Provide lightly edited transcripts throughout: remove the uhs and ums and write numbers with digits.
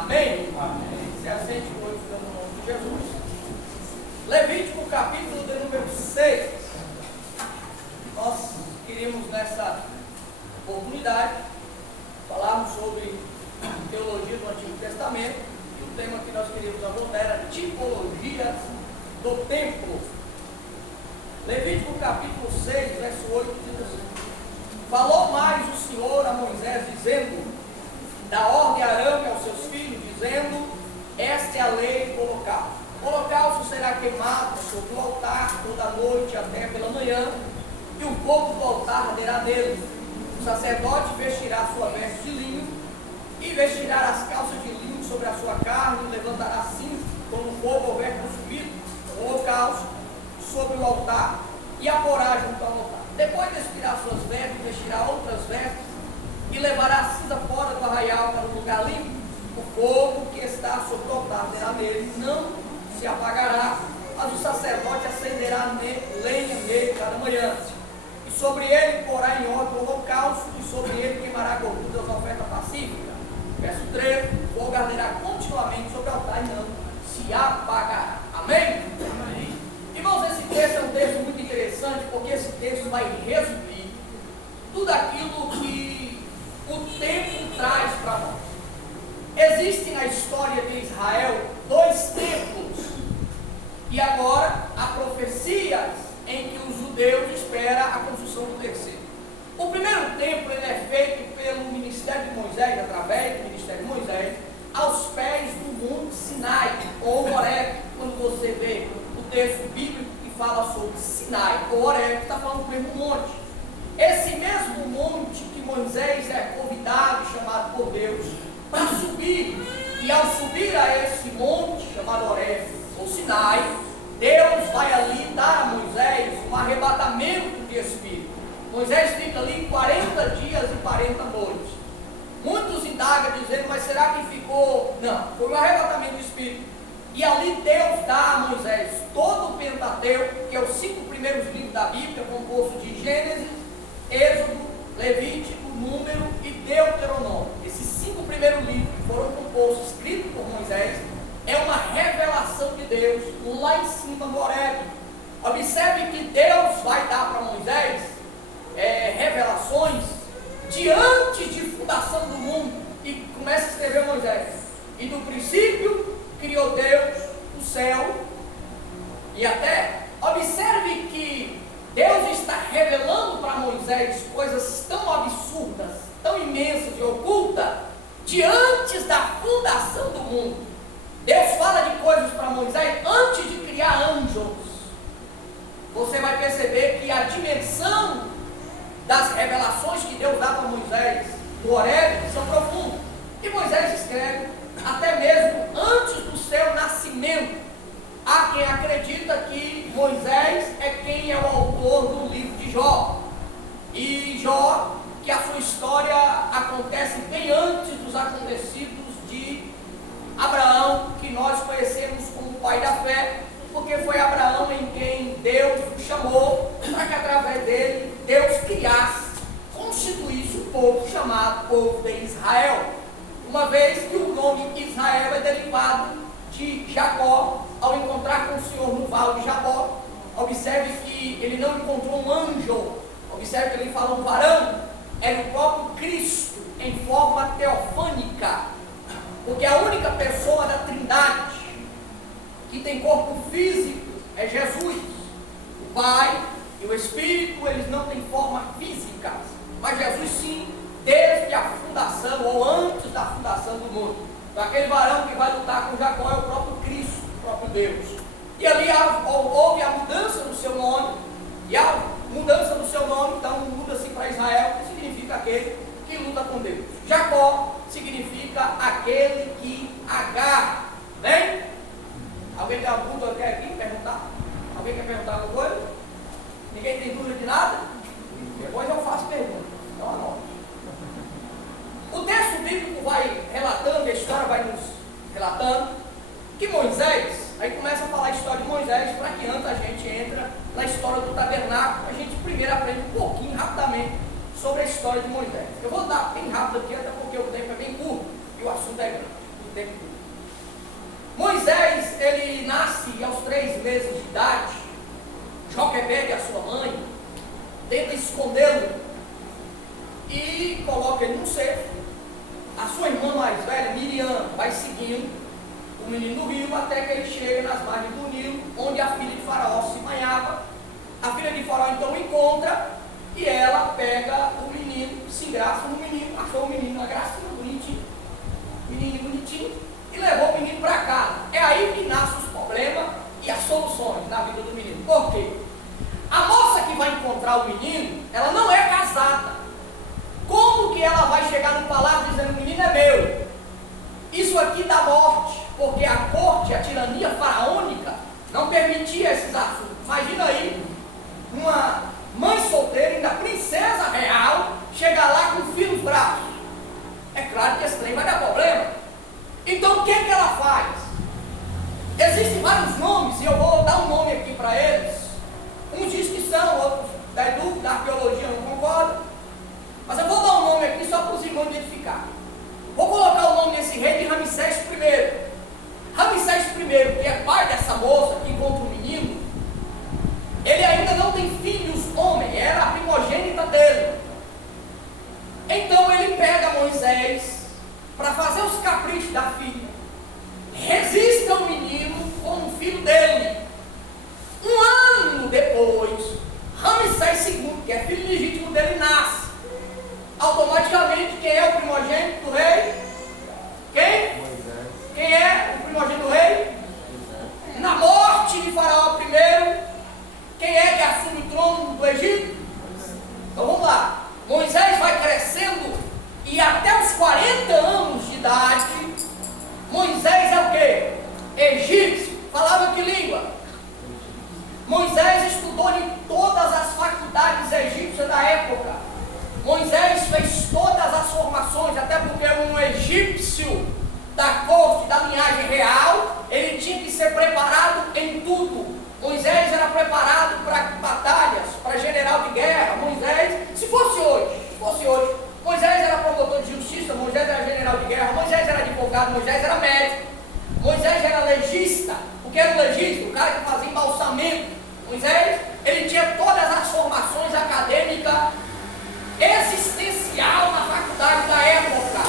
Amém? Amém. Se assente hoje no nome de Jesus. Levítico capítulo de número 6. Nós queríamos nessa oportunidade falarmos sobre teologia do Antigo Testamento. E o tema que nós queríamos abordar era tipologias do templo. Levítico capítulo 6, verso 8 diz assim: falou mais o Senhor a Moisés, dizendo: da ordem a Arão e aos seus filhos, dizendo: esta é a lei do holocausto. O holocausto será queimado sobre o altar toda a noite até pela manhã, e o fogo do altar arderá nele. O sacerdote vestirá sua veste de linho, e vestirá as calças de linho sobre a sua carne, e levantará cinza, quando o fogo houver consumido o holocausto sobre o altar, e a porá junto ao altar. Depois de expirar suas vestes, vestirá outras vestes, e levará a cinza fora do arraial para um lugar limpo. O fogo que está sobre o altar terá nele, não se apagará, mas o sacerdote acenderá lenha nele cada manhã. E sobre ele porá em ordem o holocausto, e sobre ele queimará a gordura das ofertas pacíficas. Verso 13: o fogo arderá continuamente sobre o altar e não se apagará. Amém? Amém. Irmãos, esse texto é um texto muito interessante, porque esse texto vai resumir tudo aquilo que o tempo traz para nós. Existem na história de Israel dois templos, e agora há profecias em que os judeus esperam a construção do terceiro. O primeiro templo ele é feito pelo ministério de Moisés, através do ministério de Moisés, aos pés do monte Sinai, ou Horeb. Quando você vê o texto bíblico que fala sobre Sinai ou Horeb, está falando do mesmo monte. Esse mesmo monte que Moisés é convidado, chamado por Deus, para subir, e ao subir a esse monte, chamado Horeb ou Sinai, Deus vai ali dar a Moisés um arrebatamento de espírito. Moisés fica ali 40 dias e 40 noites. Muitos indagam dizendo: mas será que ficou? Não, foi um arrebatamento de espírito. E ali Deus dá a Moisés todo o Pentateuco, que é os 5 primeiros livros da Bíblia, composto de Gênesis, Êxodo, Levítico, Número e Deuteronômio. Esses 5 primeiros livros que foram compostos, escritos por Moisés, é uma revelação de Deus lá em cima no Horeb. Observe que Deus vai dar para Moisés revelações diante de fundação do mundo, e começa a escrever Moisés: e no princípio criou Deus o céu e a terra. Observe que Deus está revelando para Moisés coisas tão absurdas, tão imensas e ocultas, de antes da fundação do mundo. Deus fala de coisas para Moisés antes de criar anjos. Você vai perceber que a dimensão das revelações que Deus dá para Moisés no Horeb são profundas. E Moisés escreve até mesmo antes do seu nascimento. Há quem acredita que Moisés é quem é o autor do livro de Jó. E Jó, que a sua história acontece bem antes dos acontecidos de Abraão, que nós conhecemos como pai da fé, porque foi Abraão em quem Deus o chamou para que através dele Deus criasse, constituísse o povo chamado povo de Israel. Uma vez que o nome Israel é derivado de Jacó, ao encontrar com o Senhor no vale de Jabó. Observe que ele não encontrou um anjo, observe que ele fala um varão, era o próprio Cristo em forma teofânica, porque a única pessoa da Trindade que tem corpo físico é Jesus. O Pai e o Espírito, eles não têm forma física, mas Jesus sim, desde a fundação ou antes da fundação do mundo. Então, aquele varão que vai lutar com Jacó é o próprio Cristo, o próprio Deus. E ali houve a mudança do seu nome, e a mudança do seu nome, então muda-se para Israel, que significa aquele que luta com Deus. Jacó significa aquele que agarra. Bem? Alguém tem alguma dúvida que aqui perguntar? Alguém quer perguntar alguma coisa? Ninguém tem dúvida de nada? Depois eu faço pergunta. Então anote. O texto bíblico vai relatando, a história vai nos relatando, que Moisés, aí começa a falar a história de Moisés, para que antes a gente entra na história do tabernáculo, a gente primeiro aprende um pouquinho, rapidamente, sobre a história de Moisés. Eu vou dar bem rápido aqui, até porque o tempo é bem curto e o assunto é grande. o tempo todo. Moisés, ele nasce aos 3 meses de idade. Joquebede, a sua mãe, tenta escondê-lo e coloca ele num cesto. A sua irmã mais velha, Miriam, vai seguindo o menino do rio até que ele chega nas margens do Nilo, onde a filha de Faraó se banhava. A filha de Faraó então o encontra e ela pega o menino, se engraça no menino, achou o menino uma gracinha, bonitinho, menino bonitinho, e levou o menino para casa. É aí que nascem os problemas e as soluções na vida do menino. Por quê? A moça que vai encontrar o menino, ela não é casada. Como que ela vai chegar no palácio dizendo: o menino é meu? Isso aqui dá morte, porque a corte, a tirania faraônica, não permitia esses assuntos. Imagina aí, uma mãe solteira, ainda princesa real, chegar lá com o filho nos braços. É claro que esse trem vai dar problema. Então o que é que ela faz? Existem vários nomes, e eu vou dar um nome aqui para eles. Uns diz que são, outros da arqueologia não concordam. Mas eu vou dar um nome aqui só para os irmãos identificar. Vou colocar o nome desse rei de Ramsés I. Ramsés I, que é pai dessa moça que encontra o menino, ele ainda não tem filhos homens, era a primogênita dele. Então ele pega Moisés para fazer os caprichos da filha. Resiste ao menino como filho dele. Um ano depois, Ramsés II, que é filho legítimo dele, nasce. Automaticamente, quem é o primogênito do rei? Quem? Moisés. Quem é o primogênito do rei? Moisés. Na morte de Faraó I, quem é que assume o trono do Egito? Então vamos lá. Moisés vai crescendo e até os 40 anos de idade, Moisés é o quê? Egípcio. Falava que língua? Moisés estudou em todas as faculdades egípcias da época. Moisés fez todas as formações, até porque um egípcio da corte, da linhagem real, ele tinha que ser preparado em tudo. Moisés era preparado para batalhas, para general de guerra. Moisés, se fosse hoje, Moisés era promotor de justiça, Moisés era general de guerra, Moisés era advogado, Moisés era médico, Moisés era legista. O que era o legista? O cara que fazia embalsamento. Moisés, ele tinha todas as formações acadêmicas existencial na faculdade da época.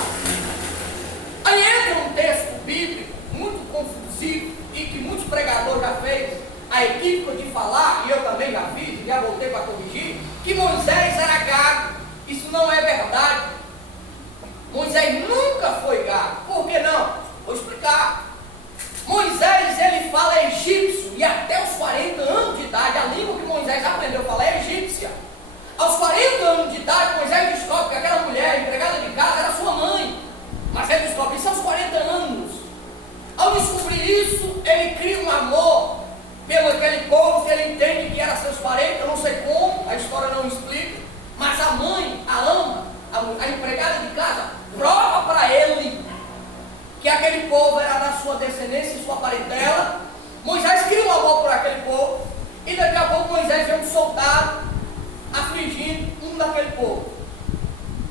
Aí entra um texto bíblico muito confusivo e que muitos pregadores já fez a equívoco de falar, e eu também já fiz, e já voltei para corrigir, que Moisés era gago. Isso não é verdade. Moisés nunca foi gago. Por que não? Vou explicar. Moisés, ele fala egípcio, e até os 40 anos de idade, a língua que Moisés aprendeu a falar é egípcia. Aos 40 anos de idade, Moisés descobre que aquela mulher, empregada de casa, era sua mãe. Mas ele descobre isso aos 40 anos. Ao descobrir isso, ele cria um amor pelo aquele povo que ele entende que era seus parentes. Eu não sei como, a história não explica. Mas a mãe a ama, a empregada de casa prova para ele que aquele povo era da sua descendência e sua parentela. Moisés cria um amor por aquele povo. E daqui a pouco Moisés vê um soldado afligindo um daquele povo.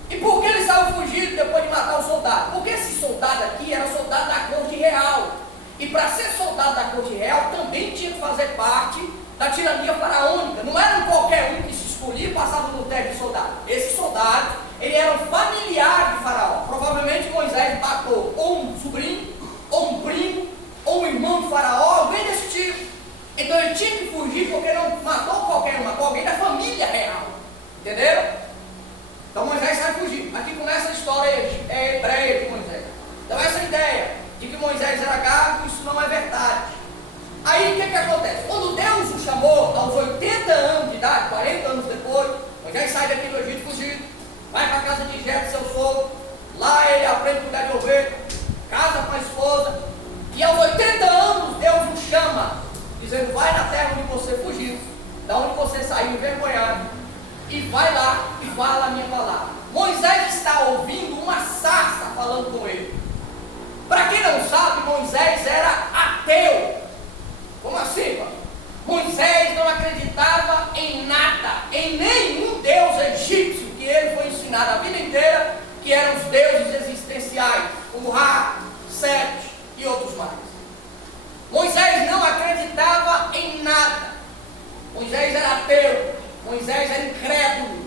E por que ele saiu fugido depois de matar o soldado? Porque esse soldado aqui era soldado da corte real. E para ser soldado da corte real também tinha que fazer parte da tirania faraônica. Não era qualquer um que se escolhia e passava no teste de soldado. Esse soldado, ele era um familiar de Faraó. Provavelmente Moisés matou ou um sobrinho, ou um primo, ou um irmão de Faraó, alguém desse tipo. Então ele tinha que fugir porque não matou qualquer um, matou alguém da família real. Entenderam? Então Moisés sai fugindo. Aqui começa a história hebreia de Moisés. Então essa ideia de que Moisés era gago, isso não é verdade. Aí o que acontece? Quando Deus o chamou aos 80 anos de idade, 40 anos depois, Moisés sai daqui do Egito fugido, vai para a casa de Jetro, seu sogro. Lá ele aprende a cuidar de ovelha, casa com a esposa. E aos 80 anos Deus o chama, dizendo: vai na terra onde você fugiu, da onde você saiu envergonhado, e vai lá e fala a minha palavra. Moisés está ouvindo uma sarça falando com ele. Para quem não sabe, Moisés era ateu. Como assim, pai? Moisés não acreditava em nada, em nenhum deus egípcio que ele foi ensinado a vida inteira, que eram os deuses existenciais, como Ra, 7 e outros mais. Moisés não acreditava em nada. Moisés era ateu. Moisés era incrédulo.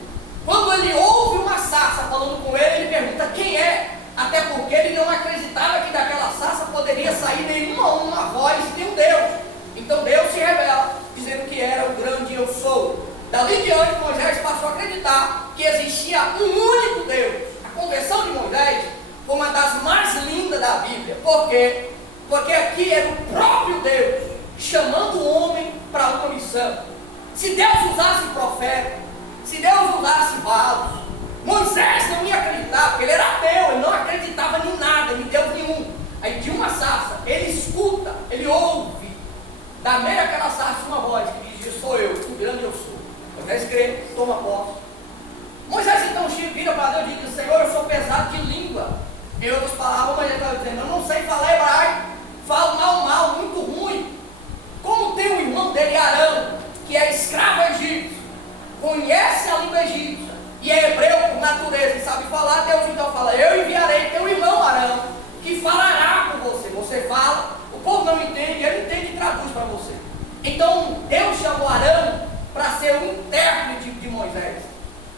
Quando ele ouve uma sarça falando com ele pergunta quem é, até porque ele não acreditava que daquela sarça poderia sair nenhuma voz de um Deus. Então Deus se revela, dizendo que era o grande eu sou. Dali diante, Moisés passou a acreditar que existia um único Deus. A conversão de Moisés foi uma das mais lindas da Bíblia. Por quê? Porque aqui era o próprio Deus chamando o homem para uma missão. Se Deus usasse profeta, se Deus usasse vasos, Moisés não ia acreditar, porque ele era ateu, ele não acreditava em nada, em Deus nenhum. Aí de uma sarça, ele escuta, ele ouve, da meio daquela sarça uma voz que diz: sou eu, o grande eu sou. Moisés crê, toma posse. Moisés então vira para Deus e diz: Senhor, eu sou pesado de língua. Em outras palavras, Moisés está dizendo: eu não sei falar hebraico, falo mal, muito ruim. Como tem o irmão dele, Arão, que é escravo egípcio, conhece a língua egípcia e é hebreu por natureza e sabe falar, Deus então fala: eu enviarei teu irmão Arão, que falará com você. Você fala, o povo não entende, ele entende e traduz para você. Então Deus chamou Arão para ser o intérprete de Moisés.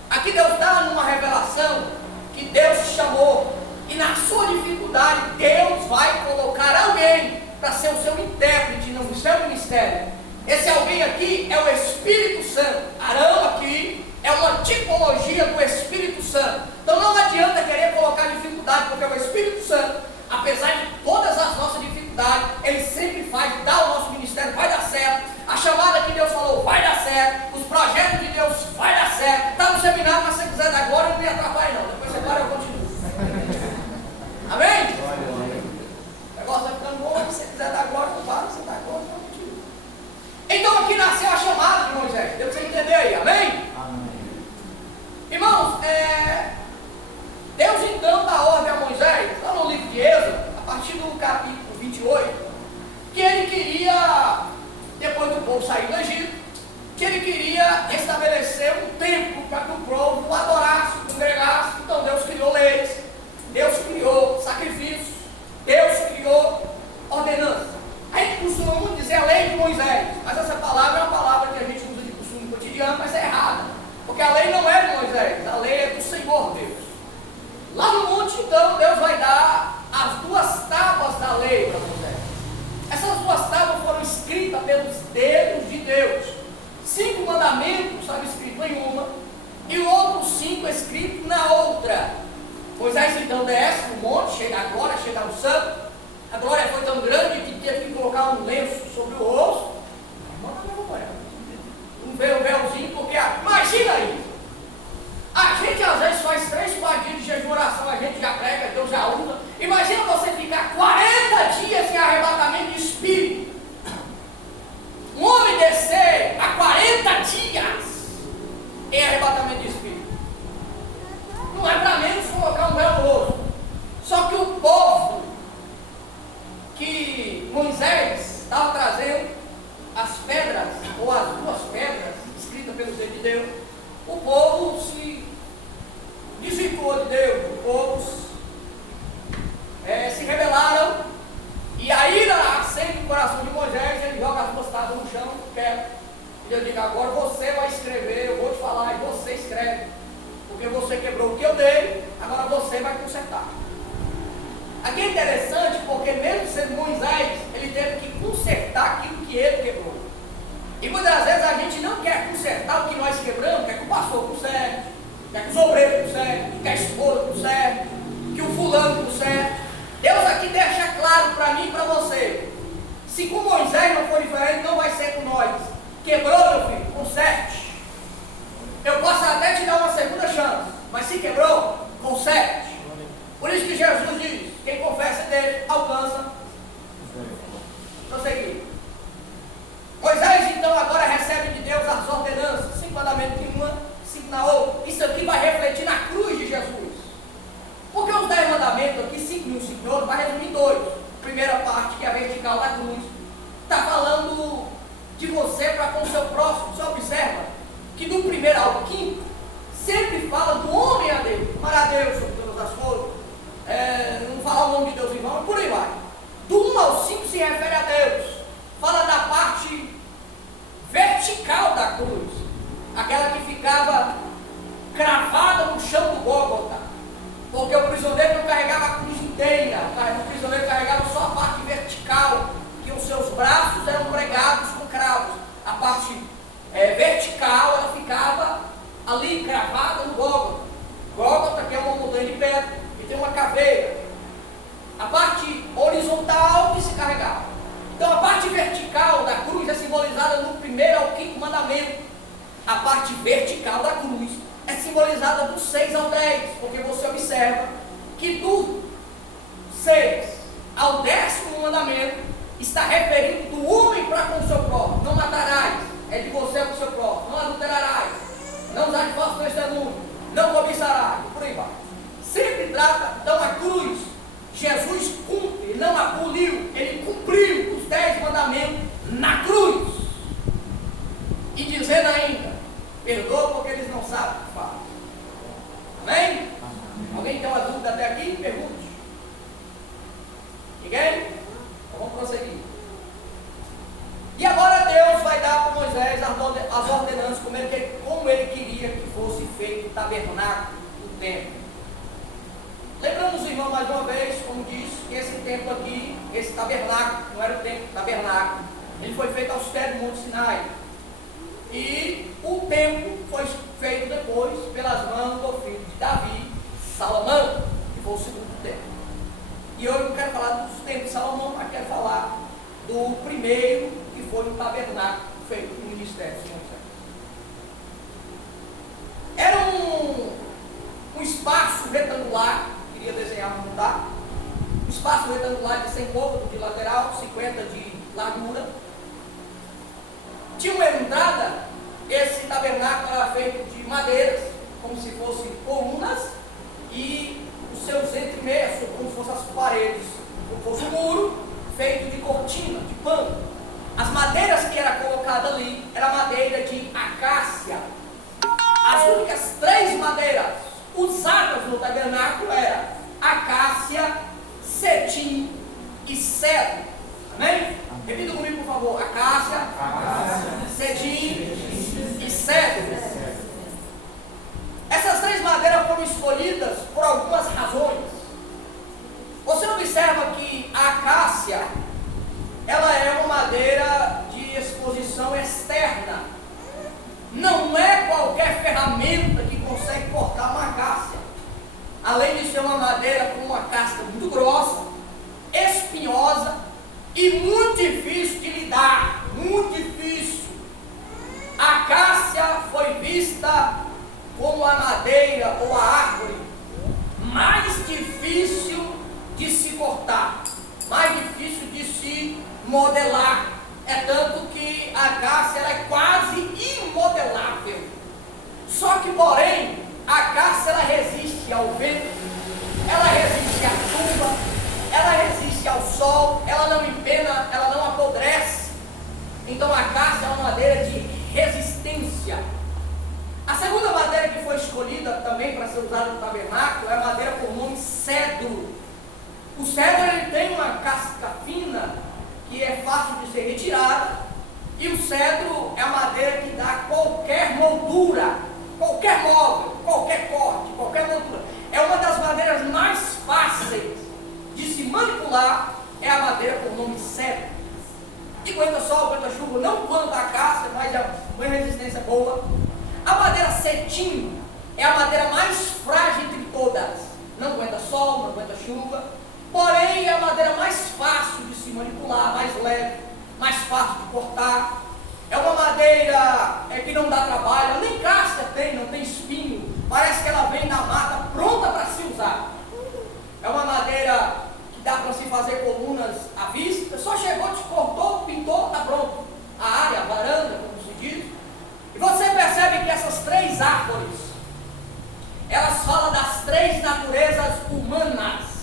Aqui Deus dá numa revelação que Deus te chamou, e na sua dificuldade Deus vai colocar alguém para ser o seu intérprete no seu ministério. Esse alguém aqui é o Espírito Santo. Arão aqui é uma tipologia do Espírito Santo. Então não adianta querer colocar dificuldade, porque o Espírito Santo, apesar de todas as nossas dificuldades, ele sempre faz, dá o nosso ministério, vai dar certo. A chamada que Deus falou vai dar certo. Os projetos de Deus vai dar certo. Está no seminário, mas se você quiser dar agora, não me atrapalhe não. Depois você para, eu continuo. Amém? O negócio vai ficando bom, mas se você quiser dar agora, não para, você dá agora, não continua. Então aqui nasceu a chamada de Moisés. Deu para você entender aí, amém? Amém. Irmãos, Deus então dá ordem a Moisés, lá no livro de Êxodo, a partir do capítulo 28, que ele queria, depois do povo sair do Egito, que ele queria estabelecer um templo para que o povo o adorasse, o congregasse. Então Deus criou leis, Deus criou sacrifícios, Deus criou ordenanças. A gente costuma muito dizer a lei de Moisés, mas essa palavra é uma palavra que a gente usa de costume cotidiano, mas é errada, porque a lei não é de Moisés, a lei é do Senhor Deus. Lá no monte, então, Deus vai dar as 2 tábuas da lei para Moisés. Essas 2 tábuas foram escritas pelos dedos de Deus. 5 mandamentos estavam escritos em uma, e os outros 5 escritos na outra. Moisés então desce no monte, chega a glória, chega ao santo. A glória foi tão grande que teve que colocar um lenço sobre o rosto. Um véuzinho, porque imagina isso. A gente às vezes faz 3 quadrinhos de jejum e oração, a gente já prega, Deus já usa. Imagina você ficar 40 dias em arrebatamento de espírito. Um homem descer a 40 dias em arrebatamento de espírito. Não é para menos colocar um véu no rosto. Só que o povo que Moisés estava trazendo, as pedras, ou as 2 pedras, escritas pelos dedos de Deus, o povo se desvirtuou de Deus, o povo se rebelaram, e a ira acende no coração de Moisés, ele joga as 2 tábuas no chão, quebra, e Deus diz: agora você vai escrever, eu vou te falar, e você escreve, porque você quebrou o que eu dei, agora você vai consertar. Aqui é interessante, porque mesmo sendo Moisés, ele teve que consertar aquilo que ele quebrou. E muitas vezes a gente não quer consertar o que nós quebramos, quer que o pastor conserte, quer que os obreiros consertem, quer a esposa conserte, que o fulano conserte. Deus aqui deixa claro para mim e para você: se com Moisés não for diferente, não vai ser com nós. Quebrou, meu filho, conserte. Eu posso até te dar uma segunda chance, mas se quebrou, conserte. Por isso que Jesus diz: quem confessa dele, alcança. Prosseguir. Moisés então agora recebe de Deus as ordenanças, 5 mandamentos em uma, 5 na outra. Isso aqui vai refletir na cruz de Jesus. Porque os 10 mandamentos aqui, 5 em um, 5 em outro, vai resumir em 2. Primeira parte, que é a vertical da cruz, está falando de você para com o seu próximo. Você observa que do 1º ao 5º sempre fala do homem a Deus, amar a Deus sobre todas as coisas. Não fala o nome de Deus, irmão, e por aí vai. Do 1 ao 5 se refere a Deus. Fala da parte vertical da cruz, aquela que ficava cravada no chão do Gólgota, porque o prisioneiro não carregava a cruz inteira, o prisioneiro carregava só a parte vertical, que os seus braços eram pregados com cravos. A parte vertical, ela ficava ali cravada no Gólgota. Gólgota, que é uma montanha de pedra, e tem uma caveira. A parte horizontal que se carregava. Então a parte vertical da cruz é simbolizada no 1º ao 5º mandamento. A parte vertical da cruz é simbolizada do 6 ao 10, porque você observa que do 6 ao 10º mandamento está referindo do homem para com o seu próximo. Não matarás, é de você com o seu próximo. Não adulterarás, não usarás falso testemunho, não cobiçarás, por aí vai. Sempre trata, então, a cruz. Jesus cumpre, ele não aboliu, ele cumpriu os 10 mandamentos na cruz. E dizendo ainda, perdoa porque eles não sabem o que fazem. Amém? Alguém tem uma dúvida até aqui? Pergunte. Ninguém? Então vamos prosseguir. E agora Deus vai dar para Moisés as ordenanças como ele queria que fosse feito o tabernáculo do templo. Lembrando os irmãos mais uma vez, como disse, que esse templo aqui, esse tabernáculo, não era o templo, tabernáculo, ele foi feito aos pés do Monte Sinai. E o templo foi feito depois pelas mãos do filho de Davi, Salomão, que foi o segundo templo. E hoje eu não quero falar dos templos de Salomão, mas quero falar do primeiro, que foi o tabernáculo feito no ministério de Moisés. Era um espaço retangular, queria desenhar para mudar, um espaço retangular de 100 côvados de lateral, 50 de largura. Tinha uma entrada, esse tabernáculo era feito de madeiras, como se fossem colunas, e os seus entremeios, como se fossem as paredes, como se fosse um muro, feito de cortina, de pano. As madeiras que era colocada ali, era madeira de acácia. As únicas 3 madeiras usadas no tabernáculo eram acácia, cetim e cedro. Amém? Repita comigo, por favor. Acácia, cetim e cedro. Essas 3 madeiras foram escolhidas por algumas razões. Você observa que a acácia, ela é uma madeira de exposição externa. Não é qualquer ferramenta que consegue cortar uma acácia. Além de ser uma madeira com uma casca muito grossa, espinhosa e muito difícil de lidar, muito difícil. A acácia foi vista como a madeira ou a árvore mais difícil de se cortar, mais difícil de se modelar. É tanto que a acácia ela é quase imodelável. Só que, porém, a acácia ela resiste ao vento, ela resiste à chuva, ela resiste ao sol, ela não empena, ela não apodrece. Então a acácia é uma madeira de resistência. A segunda madeira que foi escolhida também para ser usada no tabernáculo é a madeira por nome cedro. O cedro ele tem uma casca fina que é fácil de ser retirada, e o cedro é a madeira que dá qualquer moldura, qualquer móvel, qualquer corte, qualquer moldura. É uma das madeiras mais fáceis de se manipular, é a madeira por nome cedro. E aguenta sol, aguenta chuva, não quanto a acácia, mas é uma resistência boa. A madeira cetim é a madeira mais frágil entre todas. Não aguenta sol, não aguenta chuva. Porém, é a madeira mais fácil de se manipular, mais leve, mais fácil de cortar. É uma madeira que não dá trabalho, nem casca tem, não tem espinho. Parece que ela vem da mata pronta para se usar. É uma madeira que dá para se fazer colunas à vista. Só chegou, te cortou, pintou, está pronto. A área, a varanda, como se diz. E você percebe que essas 3 árvores, elas falam das 3 naturezas humanas.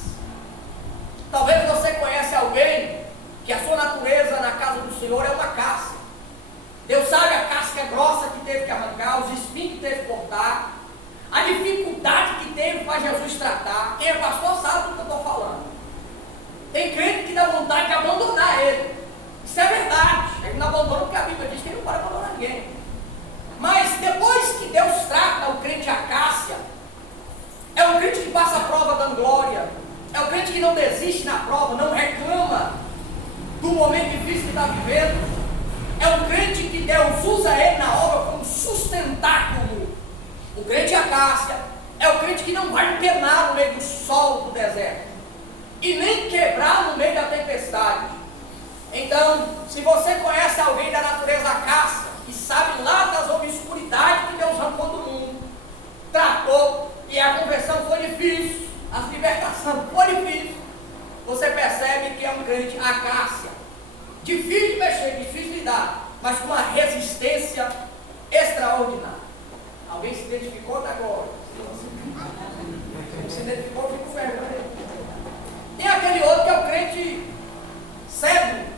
Talvez você conhece alguém que a sua natureza na casa do Senhor é uma casca. Deus sabe a casca grossa que teve que arrancar, os espinhos que teve que cortar, a dificuldade que teve para Jesus tratar. Quem é pastor sabe do que eu estou falando. Tem crente que dá vontade de abandonar ele. Isso é verdade. Ele não abandona porque a Bíblia diz que ele não pode abandonar ninguém. Mas depois que Deus trata o crente Acácia, é um crente que passa a prova dando glória, é um crente que não desiste na prova, não reclama do momento difícil que está vivendo, é um crente que Deus usa ele na obra como sustentáculo. O crente Acácia é o crente que não vai empenar no meio do sol do deserto e nem quebrar no meio da tempestade. Então, se você conhece alguém da natureza Acácia e sabe lá das obscuridades que Deus arrancou do mundo, tratou, e a conversão foi difícil, a libertação foi difícil, você percebe que é um crente Acácia, difícil de mexer, difícil de lidar, mas com uma resistência extraordinária. Alguém se identificou da glória? Se identificou, fica com vergonha. Tem aquele outro que é o crente cego.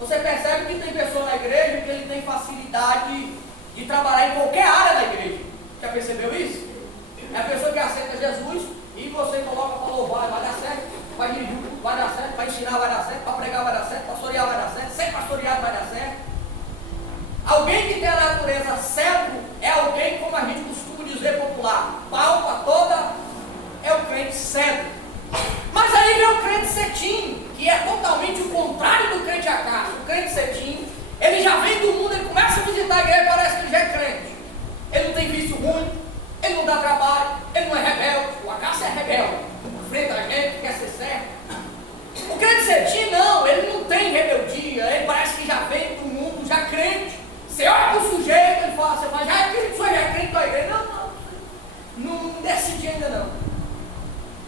Você percebe que tem pessoa na igreja que ele tem facilidade de trabalhar em qualquer área da igreja. Já percebeu isso? É a pessoa que aceita Jesus e você coloca para louvar, vai dar certo, vai dirigir, vai dar certo, vai ensinar, vai dar certo, para pregar vai dar certo, pastorear vai dar certo, ser pastoreado vai dar certo. Alguém que tem a natureza cego é alguém, como a gente costuma dizer popular, pau para toda, é o crente cego. Mas aí vem o crente cetim, que é totalmente o contrário do crente Acácia. O crente cetim, ele já vem do mundo, ele começa a visitar a igreja e parece que ele já é crente. Ele não tem vício ruim, ele não dá trabalho, ele não é rebelde. O Acácia é rebelde, enfrenta a gente, quer ser certo. O crente cetim não, ele não tem rebeldia, ele parece que já vem do mundo, já crente. Você olha para o sujeito, ele fala, você fala, já é crente, já é crente da igreja. Não decidi ainda não.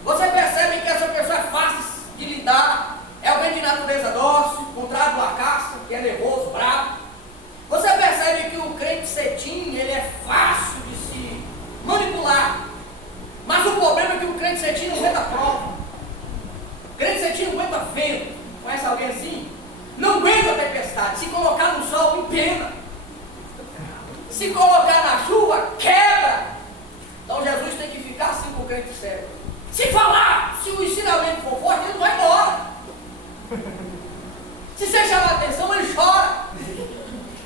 Você percebe que essa pessoa é fácil de lidar, é alguém de natureza dócil, contrário do Acácia, que é nervoso, bravo. Você percebe que o crente cetim, ele é fácil de se manipular. Mas o problema é que o crente cetim não aguenta prova. O crente cetim não aguenta vento. Conhece alguém assim? Não aguenta tempestade. Se colocar no sol, empena. Se colocar na chuva, quebra. Então Jesus tem que ficar assim com o crente cego. Se falar, se o ensinamento for forte, ele não vai embora. Se você chamar a atenção, ele chora.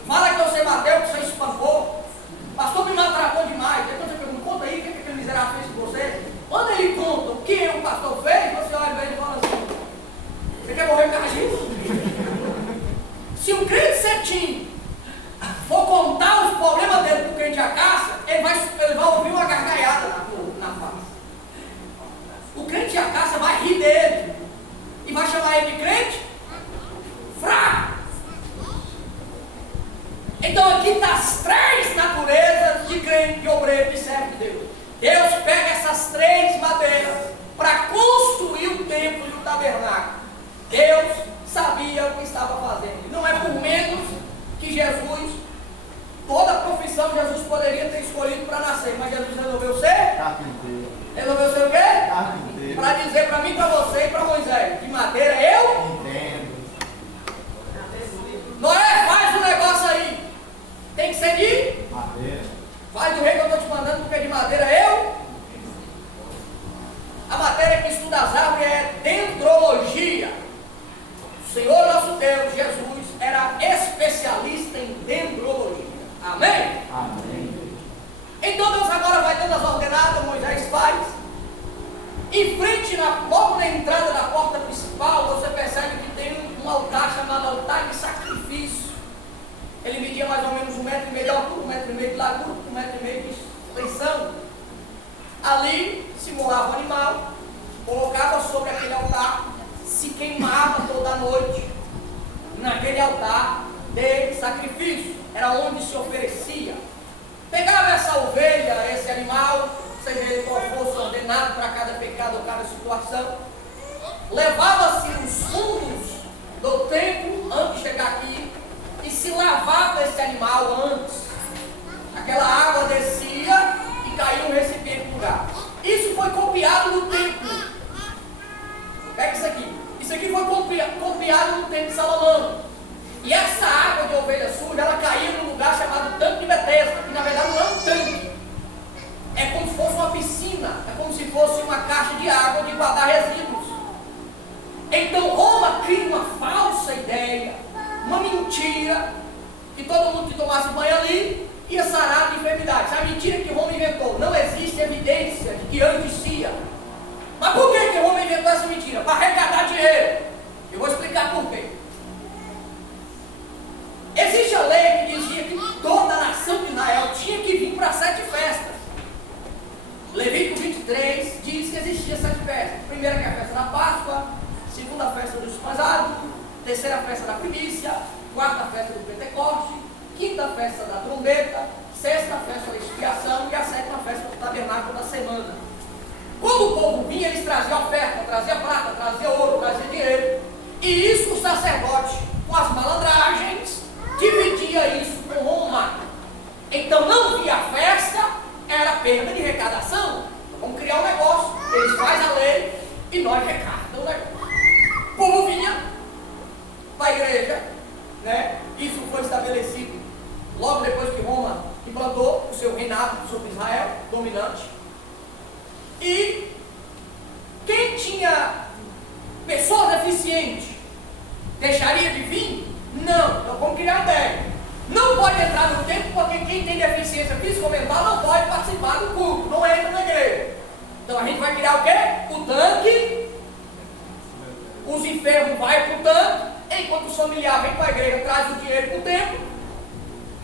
Fala que você bateu, que você espancou. Pastor me maltratou demais. Depois você pergunta, conta aí o que aquele miserável fez com você. Quando ele conta o que o pastor fez, você olha para ele e fala assim, você quer morrer por causa disso? Se o crente cetim for contar os problemas dele para o crente Acácia, ele vai ouvir uma gargalhada na face. O crente Acácia vai rir dele e vai chamar ele de crente fraco. Então aqui está as três naturezas de crente, de obreiro, de servo de Deus. Deus pega essas três madeiras para construir o templo e o tabernáculo. Deus sabia o que estava fazendo. Não é por menos que Jesus, toda a profissão Jesus poderia ter escolhido para nascer, mas Jesus resolveu ser carpinteiro. Resolveu ser o quê? Carpinteiro. Para dizer para mim, para você e para Moisés, de madeira eu entendo. Noé, faz o negócio aí. Tem que ser de madeira. Faz do rei que eu estou te mandando, porque de madeira eu. A matéria que estuda as árvores é dendrologia. O Senhor nosso Deus, Jesus, era especialista em dendrologia. Amém? Amém. Então Deus agora vai dando as ordenadas, Moisés faz. Em frente, logo na entrada da porta principal, você percebe que tem um altar chamado altar de sacrifício. Ele media mais ou menos 1,5 metro de altura, 1,5 metro de largura, 1,5 metro de extensão. Ali simulava o animal, colocava sobre aquele altar, se queimava toda a noite naquele altar de sacrifício. Era onde se oferecia. Pegava essa ovelha, esse animal, seja ele qual fosse ordenado para cada pecado ou cada situação, levava-se os fundos do templo antes de chegar aqui e se lavava esse animal antes. Aquela água descia e caía um recipiente no lugar. Isso foi copiado no templo. Pega isso aqui. Isso aqui foi copiado no templo de Salomão. E essa água de ovelha suja, ela caía num lugar chamado tanque de Betesda, que na verdade não é um tanque. É como se fosse uma piscina, é como se fosse uma caixa de água de guardar resíduos. Então Roma cria uma falsa ideia, uma mentira, que todo mundo que tomasse banho ali ia sarar de enfermidades. A mentira que Roma inventou, não existe evidência de que antes ia. Mas por que Roma inventou essa mentira? Para arrecadar dinheiro. Eu vou explicar por quê. Existe a lei que dizia que toda a nação de Israel tinha que vir para 7 festas. Levítico 23 diz que existia 7 festas. Primeira que é a festa da Páscoa, segunda festa dos pães ázimos, terceira festa da primícia, quarta festa do Pentecoste, quinta festa da trombeta, sexta festa da expiação e a sétima festa do tabernáculo da semana. Quando o povo vinha, eles traziam oferta, traziam prata, traziam ouro, traziam dinheiro. E isso o sacerdote, com as malandragens, dividia isso com Roma. Então não via festa, era perda de arrecadação. Vamos criar um negócio, eles fazem a lei e nós arrecadamos o negócio. O povo vinha para a igreja, né? Isso foi estabelecido logo depois que Roma implantou o seu reinado sobre Israel, dominante. E quem tinha pessoa deficiente deixaria de vir? Não, então vamos criar uma ideia. Não pode entrar no templo porque quem tem deficiência física ou mental não pode participar do culto, não entra na igreja. Então a gente vai criar o quê? O tanque. Os enfermos vão para o tanque, enquanto os familiares vêm para a igreja, trazem o dinheiro para o templo.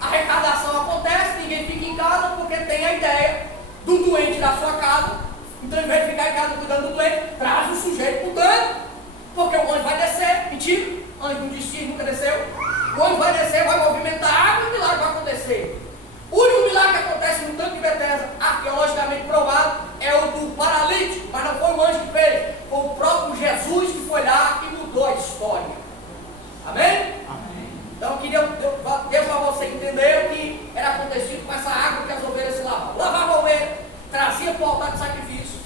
A arrecadação acontece, ninguém fica em casa porque tem a ideia do doente da sua casa. Então, ao invés de ficar em casa cuidando do doente, traz o sujeito para o tanque, porque o anjo vai descer. Mentira, o anjo não descia, nunca desceu. O anjo vai descer, vai movimentar a água e o milagre vai acontecer. O único milagre que acontece no tanque de Betesda, arqueologicamente provado, é o do paralítico, mas não foi o anjo que fez, foi o próprio Jesus que foi lá e mudou a história. Amém? Então, que deu para você entender o que era acontecido com essa água que as ovelhas se lavavam. Lavava a ovelha, trazia para o altar de sacrifício.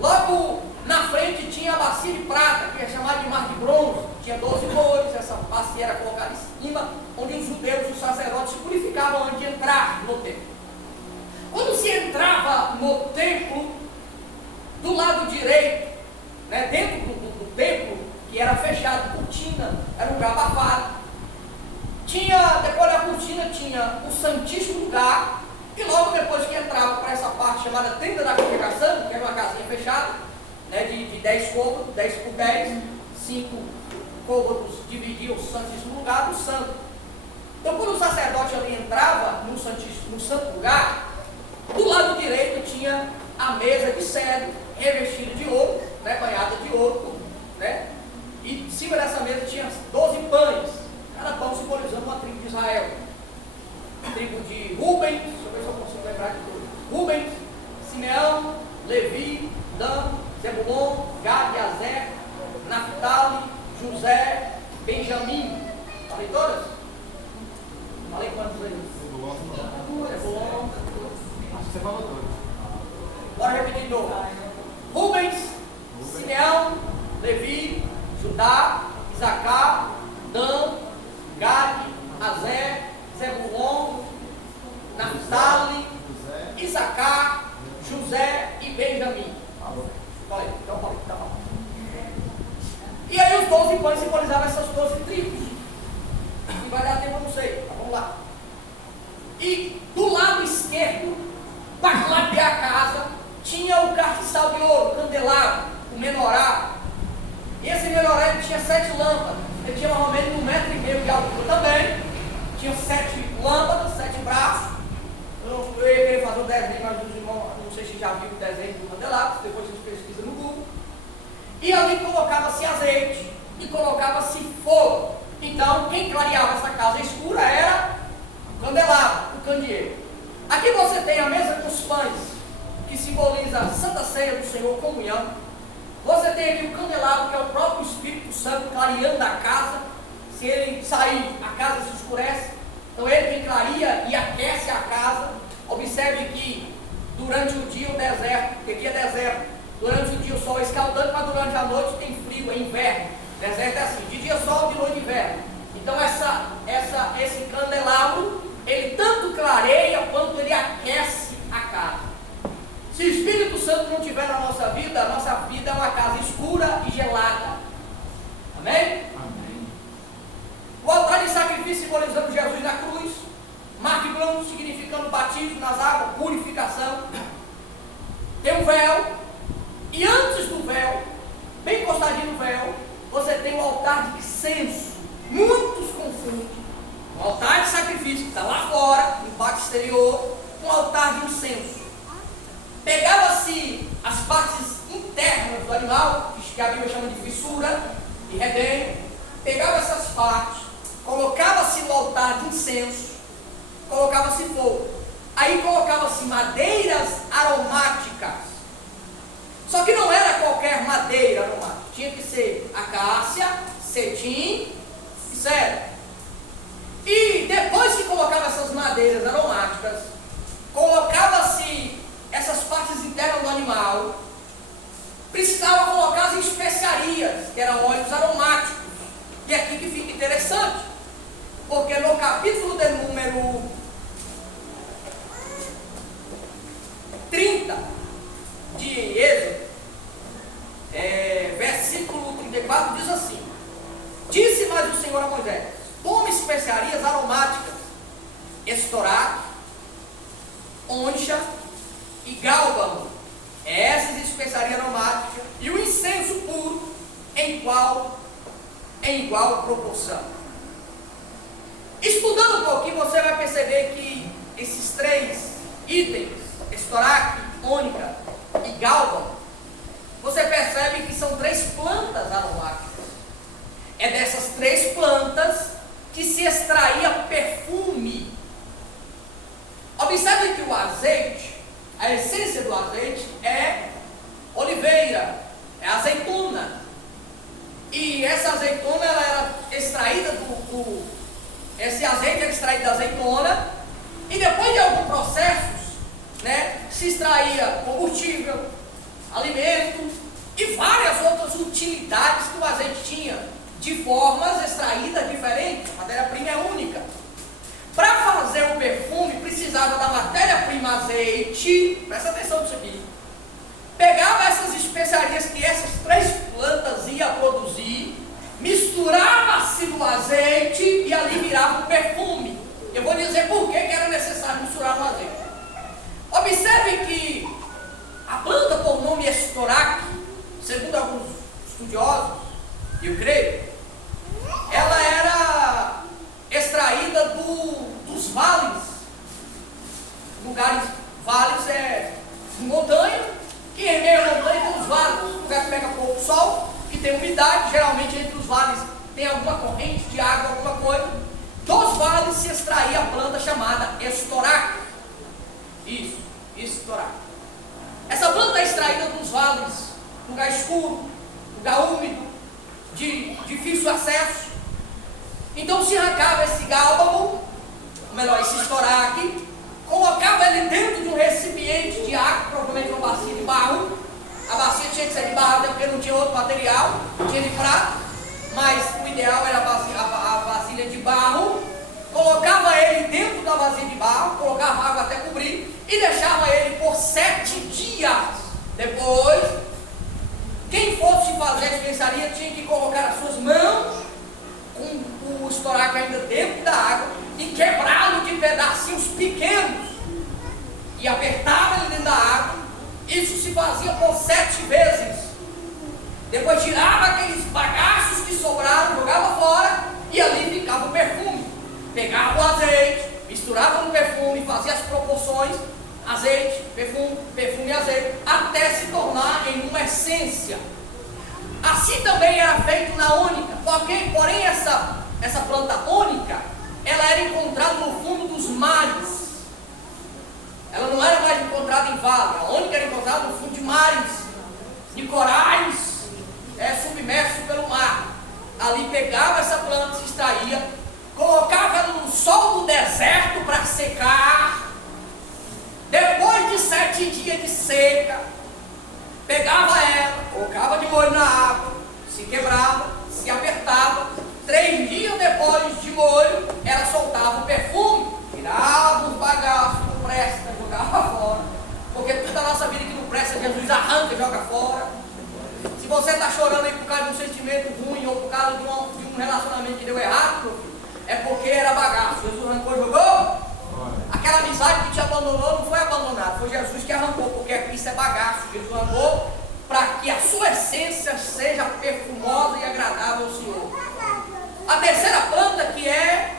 Logo na frente tinha a bacia de prata, que é chamada de mar de bronze. Tinha 12 molhos, essa bacia era colocada em cima, onde os judeus, os sacerdotes, se purificavam antes de entrar no templo. Quando se entrava no templo, do lado direito, né, dentro do templo, que era fechado, cortina, era um lugar abafado. Depois da cortina tinha o Santíssimo Lugar, e logo depois que entrava para essa parte chamada Tenda da Congregação, que era uma casinha fechada, né, de 10 côvados, 10 por 10, 5 côvados dividiam o Santíssimo Lugar do Santo. Então, quando o sacerdote ali entrava no Santo Lugar, do lado direito tinha a mesa de cedro, revestida de ouro, né, banhada de ouro, né, e em cima dessa mesa tinha 12 pães, cada pão simbolizando uma tribo de Israel. Tribo de Rubens, deixa eu ver se eu consigo lembrar de tudo. Rubens, Simeão, Levi, Dan, Zebulon, Gad, Azer, Naftali, José, Benjamim. Falei todas? Falei quantos aí? Zebulon. Acho que você falou todos. Bora repetir de novo. Rubens, Simeão, Levi, Judá, Isacar, Dan, Gad, Azer, Zebulon, Naftali, Isacar, José e Benjamim. Falei, então falei, tá bom. E aí os 12 pães simbolizavam essas 12 tribos. E vai dar tempo, eu não sei, tá, vamos lá. E do lado esquerdo, para clarear a casa, tinha o castiçal de ouro, o candelabro, o menorá. E esse menorá ele tinha 7 lâmpadas. Ele tinha mais ou menos 1,5 metro de altura também. Tinha 7 lâmpadas, 7 braços. Eu ia querer fazer um desenho, mas os irmãos, não sei se já viu o desenho do candelabro, depois vocês pesquisam no Google. E ali colocava-se azeite e colocava-se fogo. Então, quem clareava essa casa escura era o candelabro, o candeeiro. Aqui você tem a mesa com os pães, que simboliza a Santa Ceia do Senhor, comunhão. Você tem aqui o candelabro, que é o próprio Espírito Santo clareando a casa. Se ele sair, a casa se escurece. Então ele quem clareia e aquece a casa. Observe que durante o dia o deserto, porque aqui é deserto, durante o dia o sol é escaldante, mas durante a noite tem frio, é inverno. Deserto é assim, de dia sol, de noite inverno. Então esse candelabro, ele tanto clareia quanto ele aquece a casa. Se o Espírito Santo não estiver na nossa vida é uma casa escura e gelada. sacrifício simbolizando Jesus na cruz, mar de branco significando batismo nas águas, purificação. Tem um véu, e antes do véu, bem encostadinho no véu, você tem o altar de incenso. Muitos confundem o altar de sacrifício, que está lá fora, no pátio exterior, com o altar de incenso. Pegava-se as partes internas do animal, que a Bíblia chama de fissura e redenho, pegava essas partes, colocava-se no altar de incenso, colocava-se fogo, aí colocava-se madeiras aromáticas. Só que não era qualquer madeira aromática, tinha que ser acácia, cetim e cedro. E depois que colocava essas madeiras aromáticas, colocava-se essas partes internas do animal, precisava colocar as especiarias, que eram óleos aromáticos. E aqui que fica interessante, porque no capítulo de número 30 de Êxodo, versículo 34, diz assim: disse mais o Senhor a Moisés: tome especiarias aromáticas, estoraque, onxa e gálbano, essas especiarias aromáticas, e o incenso puro em igual proporção. Estudando um pouquinho, você vai perceber que esses três itens, estoraque, ônica e gálbano, você percebe que são três plantas aromáticas. É dessas três plantas que se extraía perfume. Observe que o azeite, a essência do azeite é oliveira, é azeitona. E essa azeitona ela era extraída esse azeite era extraído da azeitona, e depois de alguns processos, se extraía combustível, alimento e várias outras utilidades que o azeite tinha, de formas extraídas diferentes. A matéria-prima é única. Para fazer o perfume, precisava da matéria-prima azeite. Presta atenção nisso aqui. Pegava essas especiarias que essas três plantas iam produzir, misturava-se no azeite e ali virava o perfume. Eu vou dizer por que era necessário misturar no azeite. Observe que a planta por nome estoraque, segundo alguns estudiosos, eu creio, ela era extraída dos vales. Vales de montanha, e em meio à montanha tem os vales, um lugar que pega pouco sol, que tem umidade, geralmente entre os vales tem alguma corrente de água, alguma coisa. Dos vales se extraía a planta chamada estoraque. Isso, estoraque. Essa planta é extraída dos vales, lugar escuro, lugar úmido, de difícil acesso. Então se arrancava esse gálbano, esse estoraque, colocava ele dentro de um recipiente de água, provavelmente uma bacia de barro. A bacia tinha que ser de barro, até porque não tinha outro material, tinha de prata, mas o ideal era a vasilha de barro. Colocava ele dentro da vasilha de barro, colocava água até cobrir e deixava ele por 7 dias. Depois, quem fosse fazer a especiaria tinha que colocar as suas mãos com o estoraque ainda dentro da água e quebrá-lo de pedacinhos pequenos e apertava ele dentro da água. Isso se fazia por 7 vezes. Depois tirava aqueles bagaços que sobraram, jogava fora e ali ficava o perfume. Pegava o azeite, misturava no perfume, fazia as proporções, azeite, perfume e azeite, até se tornar em uma essência. Assim também era feito na ônica, porém essa planta ônica, ela era encontrada no fundo dos mares. Ela não era mais encontrada em vale, a ônica era encontrada no fundo de mares, de corais, submersos pelo mar. Ali pegava essa planta, se extraía, colocava ela no sol do deserto para secar. Depois de 7 dias de seca, pegava ela, colocava de molho na água, se quebrava, se apertava. 3 dias depois de molho, ela soltava o perfume, tirava os bagaços, não presta, jogava fora. Porque toda a nossa vida que não presta, Jesus arranca e joga fora. Se você está chorando aí por causa de um sentimento ruim ou por causa de um relacionamento que deu errado, meu filho, é porque porque era bagaço. Jesus arrancou e jogou. Aquela amizade que te abandonou não foi abandonada, foi Jesus que arrancou, porque isso é bagaço. Jesus arrancou para que a sua essência seja perfumosa e agradável ao Senhor. A terceira planta, que é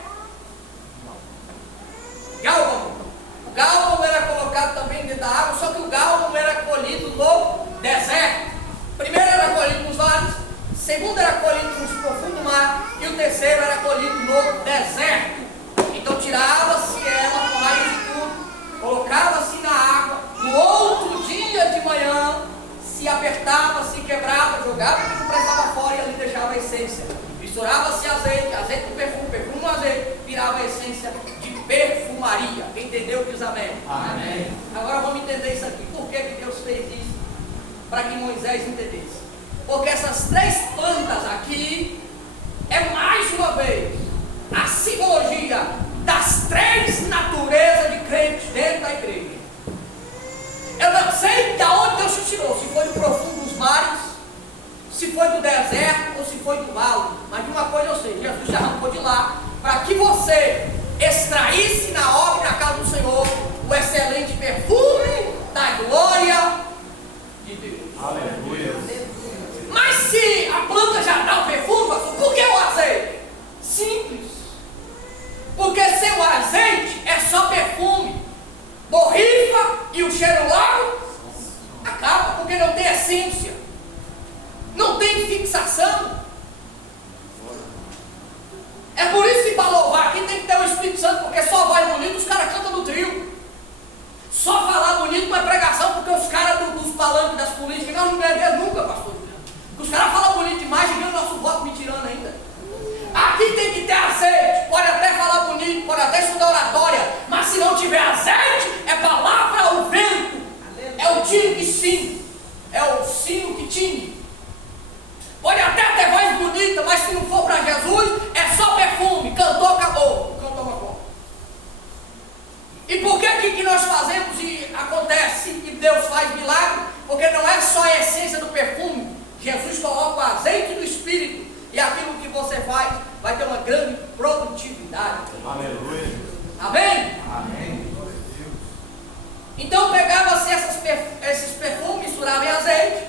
gálbano. O gálbano era colocado também dentro da água, só que o gálbano era colhido no deserto. Primeiro era colhido nos vales, segundo era colhido no profundo mar, e o terceiro era colhido no deserto. Então tirava-se ela com raiz de tudo, colocava-se na água, no outro dia de manhã se apertava, se quebrava, jogava tudo, prestava fora e ali deixava a essência. Misturava-se azeite, azeite com perfume, perfume no azeite, virava a essência de perfumaria. Quem entendeu diz amém. Amém. Agora vamos entender isso aqui. Por que Deus fez isso? Para que Moisés entendesse. Porque essas três plantas aqui é mais uma vez a simbologia das três naturezas de crentes dentro da igreja. Eu não sei de onde Deus te tirou, se foi do profundo dos mares, se foi do deserto ou se foi do vale, mas de uma coisa eu sei, Jesus te arrancou de lá, para que você extraísse na obra e na casa do Senhor o excelente perfume da glória de Deus. Aleluia. Mas se a planta já dá o perfume, pastor, por que o azeite? Simples. Porque sem o azeite é só perfume, borrifa e o cheiro logo acaba, porque não tem essência, não tem fixação. É por isso que para louvar aqui tem que ter o Espírito Santo, porque só vai bonito, os caras cantam no trio. Só falar bonito não é pregação, porque os caras dos palanques das políticas não ganham nunca, pastor. Os caras falam bonito demais e ganham nosso voto me tirando ainda. Aqui tem que ter azeite, pode até falar bonito, pode até estudar oratória, mas se não tiver azeite, é palavra ao vento, é o tino que sim, é o sino que tine. Pode até ter voz bonita, mas se não for para Jesus, é só perfume, cantou, acabou, cantou uma conta. E por que nós fazemos e acontece e Deus faz milagre? Porque não é só a essência do perfume, Jesus coloca o azeite do Espírito. E aquilo que você faz vai ter uma grande produtividade. Aleluia. Amém? Amém. Então pegava-se esses perfumes, misturava em azeite,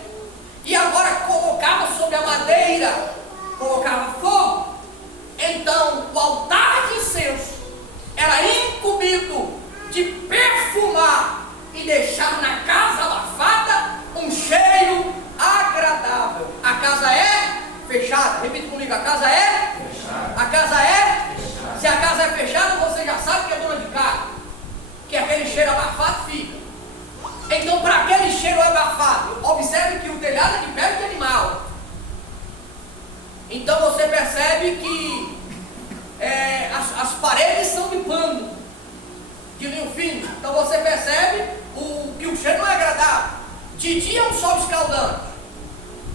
e agora colocava sobre a madeira, colocava fogo. Então o altar de incenso era incumbido de perfumar e deixar na casa abafada um cheiro agradável. A casa é fechada. Repita comigo, a casa é fechada. A casa é fechada. Se a casa é fechada, você já sabe que é dona de casa, que aquele cheiro abafado fica. Então, para aquele cheiro abafado, observe que o telhado é de pele de animal. Então você percebe que as paredes são de pano, de linho fino. Então você percebe que o cheiro não é agradável. De dia é um sol escaldante,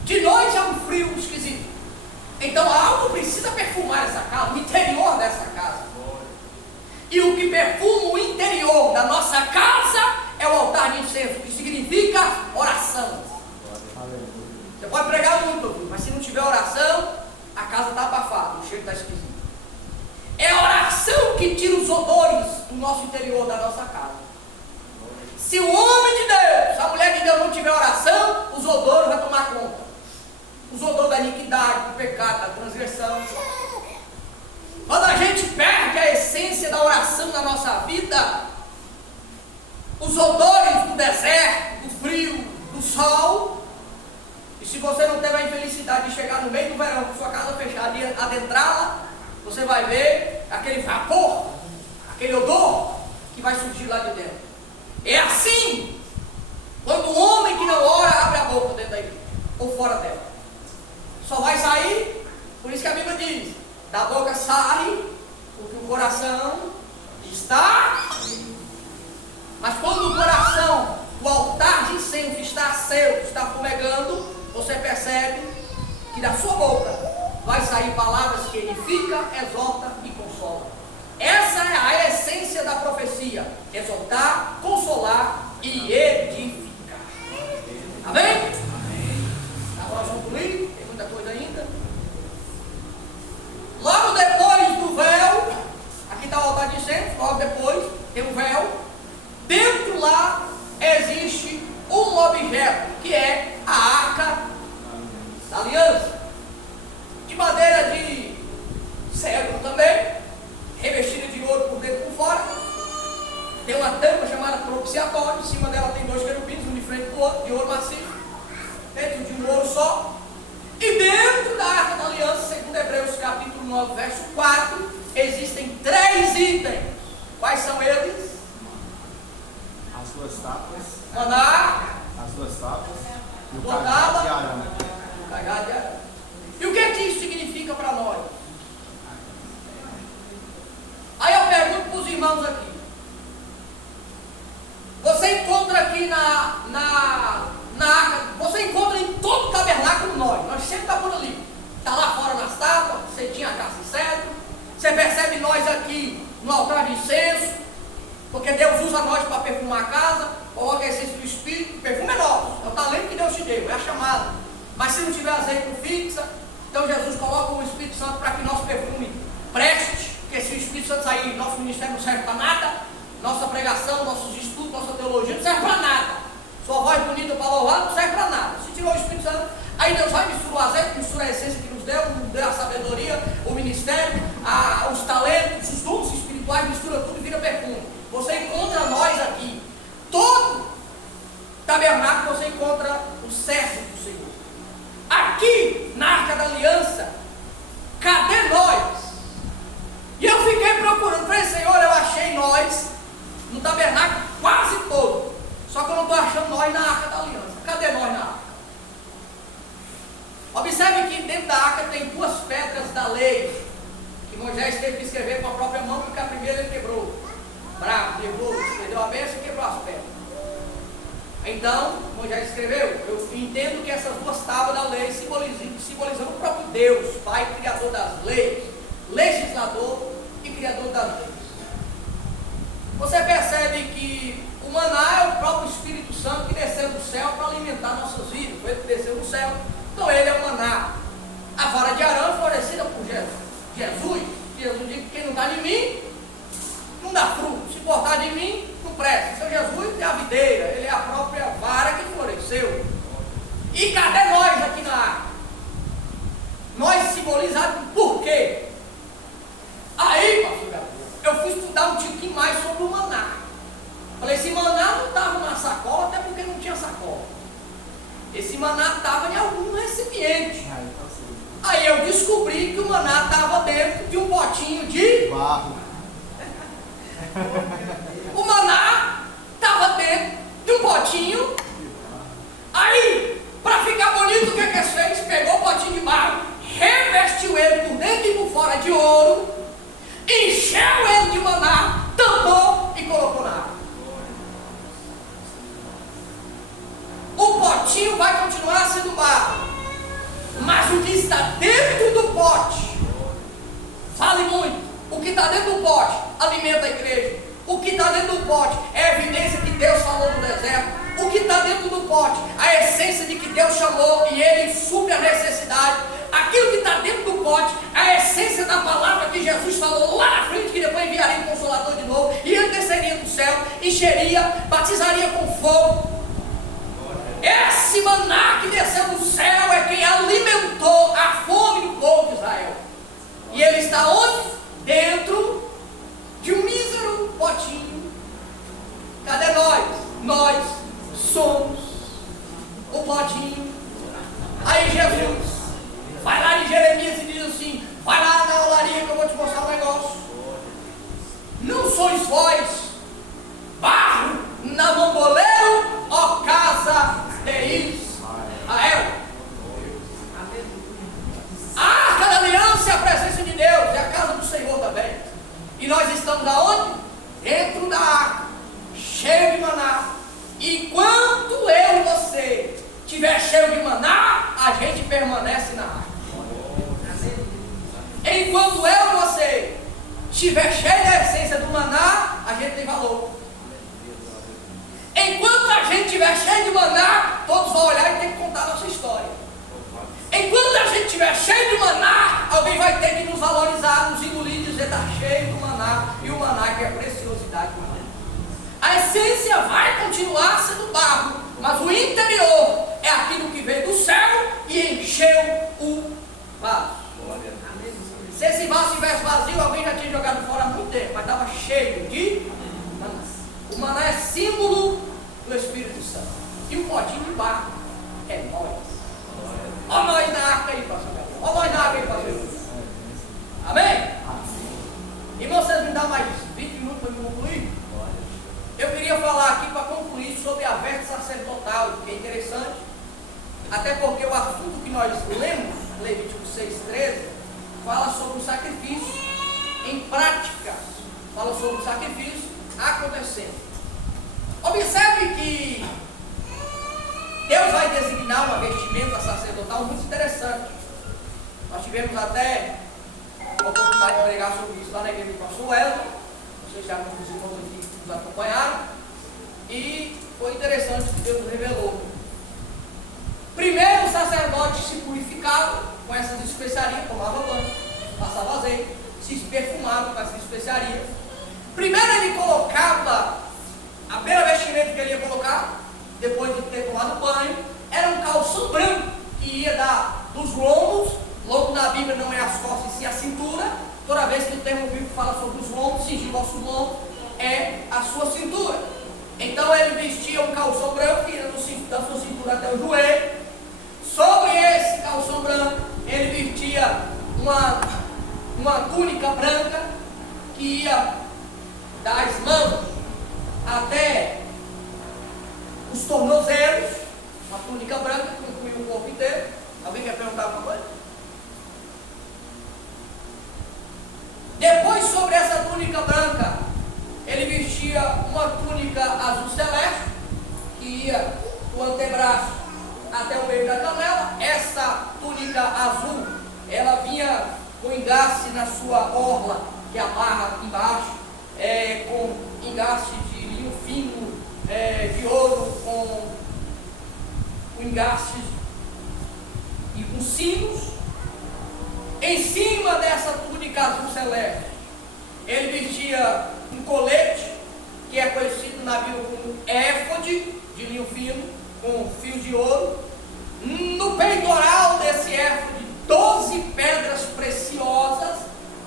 de noite é um frio esquisito. Então algo precisa perfumar essa casa, o interior dessa casa. E o que perfuma o interior da nossa casa é o altar de incenso, que significa oração. Você pode pregar muito, mas se não tiver oração, a casa está abafada, o cheiro está esquisito. É a oração que tira os odores do nosso interior, da nossa casa. Se o homem de Deus, a mulher de Deus não tiver oração, os odores vão tomar conta. Os odores da iniquidade, do pecado, da transgressão. Quando a gente perde a essência da oração na nossa vida, os odores do deserto, do frio, do sol, e se você não teve a infelicidade de chegar no meio do verão com sua casa fechada e adentrá-la, você vai ver aquele vapor, aquele odor que vai surgir lá de dentro. É assim quando o homem que não ora abre a boca dentro da igreja ou fora dela. Só vai sair, por isso que a Bíblia diz, da boca sai o que o coração está. Mas quando o coração, o altar de incenso está aceso, está fumegando, você percebe que da sua boca vai sair palavras que edifica, exorta e consola. Essa é a essência da profecia: exortar, consolar e edificar. Amém? Amém. Agora vamos concluir, tem muita coisa ainda. Logo depois do véu, ouro maciço, feito de um ouro só. E dentro da Arca da Aliança, segundo Hebreus capítulo 9, verso 4, existem 3 itens. Quais são eles? As duas tábuas. Maná, As duas tábuas. E o Botava. cajado de Arão. o cajado de Arão. E o que isso significa para nós? Aí eu pergunto para os irmãos aqui. Você encontra aqui na arca, você encontra em todo o tabernáculo nós sempre está por ali. Está lá fora nas tábuas, você tinha a caça de cedro. Você percebe nós aqui no altar de incenso, porque Deus usa nós para perfumar a casa, coloca a essência do Espírito, perfume é nosso, é o talento que Deus te deu, é a chamada. Mas se não tiver azeite não fixa, então Jesus coloca o Espírito Santo para que nosso perfume preste, porque se o Espírito Santo sair, nosso ministério não serve para nada, nossa pregação, nossos estudos, nossa teologia não serve para nada. Sua voz bonita para louvar não serve para nada. Se tirou o Espírito Santo, aí Deus vai misturar o azeite, mistura a essência que nos deu a sabedoria, o ministério, os talentos, os dons espirituais, mistura tudo e vira perfume. Você encontra nós aqui. Todo tabernáculo você encontra o servo do Senhor. Aqui na Arca da Aliança, cadê nós? E eu fiquei procurando, falei, Senhor, eu achei nós no tabernáculo quase todo. Só que eu não estou achando nós na Arca da Aliança. Cadê nós na Arca? Observe que dentro da Arca tem 2 pedras da lei, que Moisés teve que escrever com a própria mão, porque a primeira ele quebrou. Bravo, levou, perdeu a bênção e quebrou as pedras. Então, Moisés escreveu, eu entendo que essas 2 tábuas da lei simbolizando o próprio Deus, Pai, Criador das leis, legislador e Criador das leis. Você percebe que o maná é o próprio Espírito Santo que desceu do céu para alimentar nossas vidas. Foi ele que desceu do céu, então ele é o maná. A vara de Arão é florescida por Jesus. Jesus diz que quem não está de mim, não dá fruto. Se cortar de mim, não presta. Seu Jesus é a videira, ele é a própria vara que floresceu. E cadê nós aqui na arca? Nós simbolizados por quê? Aí, pastor Gabriel, eu fui estudar um tiquinho mais sobre o maná. Falei, esse maná não estava na sacola, até porque não tinha sacola. Esse maná estava em algum recipiente. Aí eu descobri que o maná estava dentro de um potinho de barro. O maná estava dentro de um potinho. Aí, para ficar bonito, o que eles fez? Pegou o potinho de barro, revestiu ele por dentro e por fora de ouro, encheu ele de maná, tampou e colocou na água. O potinho vai continuar sendo barro, mas o que está dentro do pote vale muito. O que está dentro do pote alimenta a igreja. O que está dentro do pote é a evidência que Deus falou no deserto. O que está dentro do pote, a essência de que Deus chamou e Ele supre a necessidade. Aquilo que está dentro do pote, a essência da palavra que Jesus falou lá na frente, que depois enviaria o Consolador de novo, e ele desceria do céu, encheria, batizaria com fogo. Esse maná que desceu do céu é quem alimentou a fome do povo de Israel. E ele está onde? Dentro de um mísero potinho. Cadê nós? Nós somos o potinho. Aí Jesus vai lá em Jeremias e diz assim: vai lá na olaria que eu vou te mostrar um negócio. Não sois vós barro na mão do oleiro, ó casa de Israel. A Arca da Aliança é a presença de Deus, é a casa do Senhor também. E nós estamos aonde? Dentro da arca, cheio de maná. E enquanto eu e você estiver cheio de maná, a gente permanece na arca. Enquanto eu e você estiver cheio da essência do maná, a gente tem valor. Enquanto a gente estiver cheio de maná, todos vão olhar e ter que contar a nossa história. Enquanto a gente estiver cheio de maná, alguém vai ter que nos valorizar, nos engolir e dizer: está cheio do maná. E o maná que é preciosidade do maná. A essência vai continuar sendo barro, mas o interior é aquilo que veio do céu e encheu o vaso. Se esse vaso estivesse vazio, alguém já tinha jogado fora há muito tempo, mas estava cheio de maná. O maná é símbolo do Espírito Santo. E o potinho interessante, até porque o assunto que nós lemos, Levítico 6,13, fala sobre o sacrifício em prática, fala sobre o sacrifício acontecendo. Observe que Deus vai designar uma vestimenta sacerdotal muito interessante. Nós tivemos até a oportunidade de pregar sobre isso lá na igreja do pastor Wesley. Não sei se alguns irmãos aqui nos acompanharam. E foi interessante que Deus revelou. Primeiro o sacerdote se purificava com essas especiarias, tomava banho, passava azeite, se perfumava com essas especiarias. Primeiro ele colocava, a primeira vestimenta que ele ia colocar, depois de ter tomado banho, era um calção branco, que ia dos lombos. Lombo na Bíblia não é as costas e sim a cintura. Toda vez que o termo bíblico fala sobre os lombos, cingir nosso lombo é a sua cintura. Então ele vestia um calção branco que ia da sua cintura até o joelho. Sobre esse calção branco, ele vestia uma túnica branca que ia das mãos até os tornozelos, uma túnica branca que incluía o corpo inteiro. Alguém quer perguntar alguma coisa? Depois, sobre essa túnica branca, ele vestia uma túnica azul celeste, que ia do antebraço até o meio da canela. Essa túnica azul, ela vinha com engaste na sua orla, que é a barra embaixo, com engaste de linho fino, de ouro, com engastes e com sinos. Em cima dessa túnica azul celeste, ele vestia um colete, que é conhecido na Bíblia como éfode, de linho fino, com fios de ouro. No peitoral desse éfode, 12 pedras preciosas,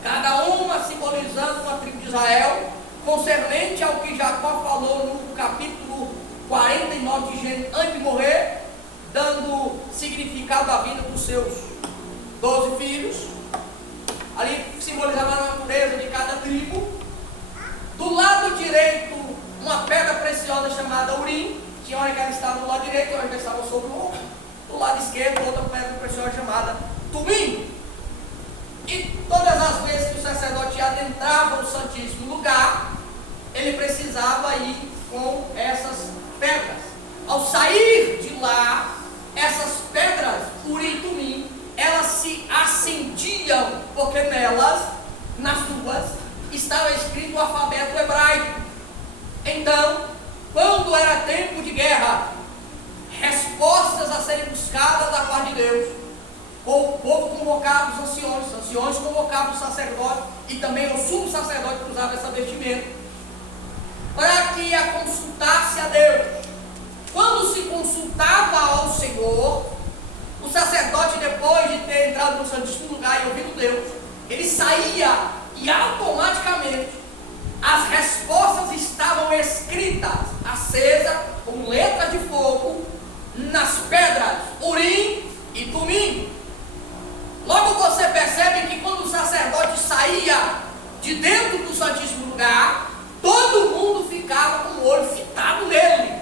cada uma simbolizando uma tribo de Israel, concernente ao que Jacó falou no capítulo 49 de Gênesis, antes de morrer, dando significado à vida dos seus 12 filhos. Ali simbolizava a natureza de cada tribo. Do lado direito, uma pedra preciosa chamada Urim. Tinha hora que ela estava do lado direito, outra que ela estava sobre o ombro. Do lado esquerdo, outra pedra preciosa chamada Tumim. E todas as vezes que o sacerdote adentrava o Santíssimo Lugar, ele precisava ir com essas pedras. Ao sair de lá, essas pedras, Urim e Tumim, elas se acendiam, porque nelas, nas duas, estava escrito o alfabeto hebraico. Então, quando era tempo de guerra, respostas a serem buscadas da parte de Deus, o povo convocava os anciões convocavam o sacerdote, e também o sumo sacerdote que usava essa vestimenta, para que a consultasse a Deus. Quando se consultava ao Senhor, o sacerdote, depois de ter entrado no Santíssimo Lugar e ouvido Deus, ele saía e automaticamente as respostas estavam escritas, acesas, com letras de fogo, nas pedras Urim e Tumim. Logo você percebe que quando o sacerdote saía de dentro do Santíssimo Lugar, todo mundo ficava com o olho fitado nele.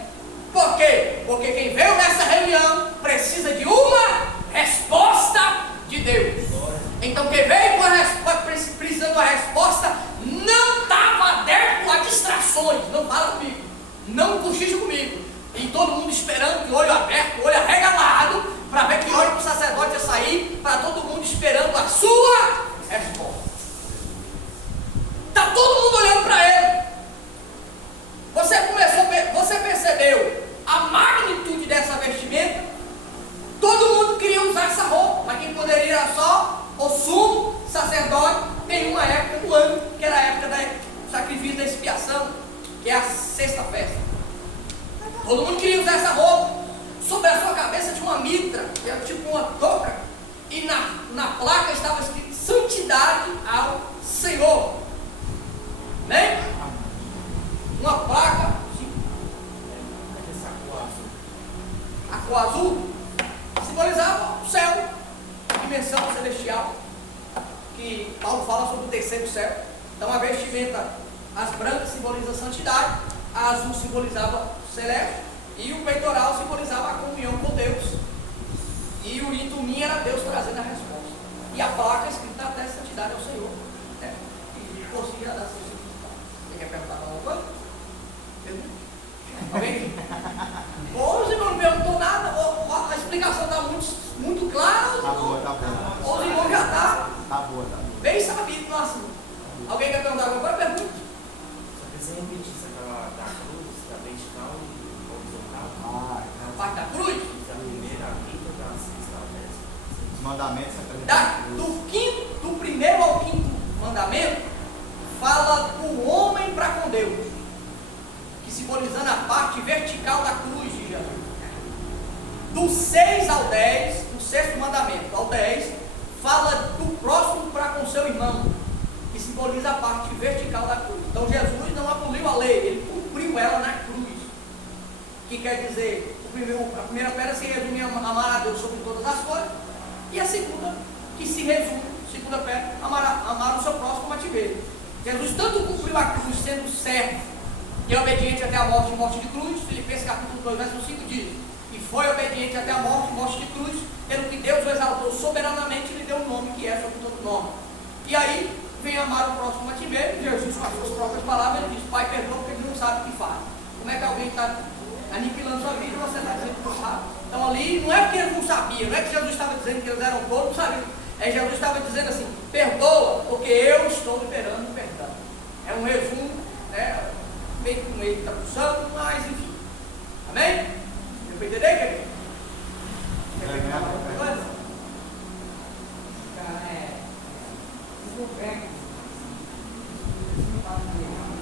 Por quê? Porque quem veio nessa reunião precisa de uma resposta de Deus. Então quem veio precisando de uma resposta não estava aberto a distrações. Não fala comigo, não cochicha comigo. E todo mundo esperando, de olho aberto, olho arregalado, para ver que hora que o sacerdote ia sair, para todo mundo esperando a sua resposta. Está todo mundo olhando para ele. Você percebeu a magnitude dessa vestimenta? Todo mundo queria usar essa roupa, mas quem poderia era só o sumo sacerdote em uma época do ano, que era a época do sacrifício da expiação, que é a sexta festa. Todo mundo queria usar essa roupa. Sobre a sua cabeça tinha uma mitra, que era tipo uma touca, e na placa estava escrito santidade ao Senhor. Né? Uma placa de a cor azul simbolizava o céu, a dimensão celestial, que Paulo fala sobre o terceiro céu. Então a vestimenta, as brancas simbolizam a santidade, a azul simbolizava o celeste E o peitoral simbolizava a comunhão com Deus. E o itumim era Deus trazendo a resposta. E a placa escrita até santidade ao Senhor. Né? E conseguia dar seu significado. Você quer perguntar alguma coisa? Alguém? Ou se não perguntou nada, ou a explicação está muito clara. Tá boa, tá boa. Ou o irmão já está Tá boa, tá boa. bem sabido no assunto. Alguém quer perguntar alguma coisa? Pergunte. Só que sem repetir aquela da cruz, da vertical e horizontal. A parte da cruz. Da primeira, a quinta, da sexta, a décima. Os mandamentos são Do primeiro ao quinto mandamento, fala do homem para com Deus, que simbolizando a parte vertical da cruz de Jesus. Do 6 ao 10, o sexto mandamento, ao 10, fala do próximo para com seu irmão, que simboliza a parte vertical da cruz. Então Jesus não aboliu a lei, ele cumpriu ela na cruz. Que quer dizer, a primeira pedra se resume a amar a Deus sobre todas as coisas, e a segunda, que se resume, segunda pedra, amar o seu próximo como a ti mesmo. Jesus tanto cumpriu a cruz sendo servo e obediente até a morte e morte de cruz, Filipenses capítulo 2, verso 5 diz, e foi obediente até a morte e morte de cruz, pelo que Deus o exaltou soberanamente e lhe deu um nome que é sobre todo nome. E aí, vem amar o próximo como a ti mesmo. Jesus, com as suas próprias palavras, ele diz, Pai, perdoa porque ele não sabe o que faz. Como é que alguém está aniquilando sua vida e você está dizendo que não sabe? Então ali, não é porque ele não sabia, não é que Jesus estava dizendo que eles eram todos, não sabiam. Jesus estava dizendo assim, perdoa, porque eu estou liberando o perdão. É um resumo, né, meio com meio de tradução, mas enfim. Amém? Deu para entender, querido? Quer perguntar alguma coisa? Cara, vocês não pegam, vocês não falam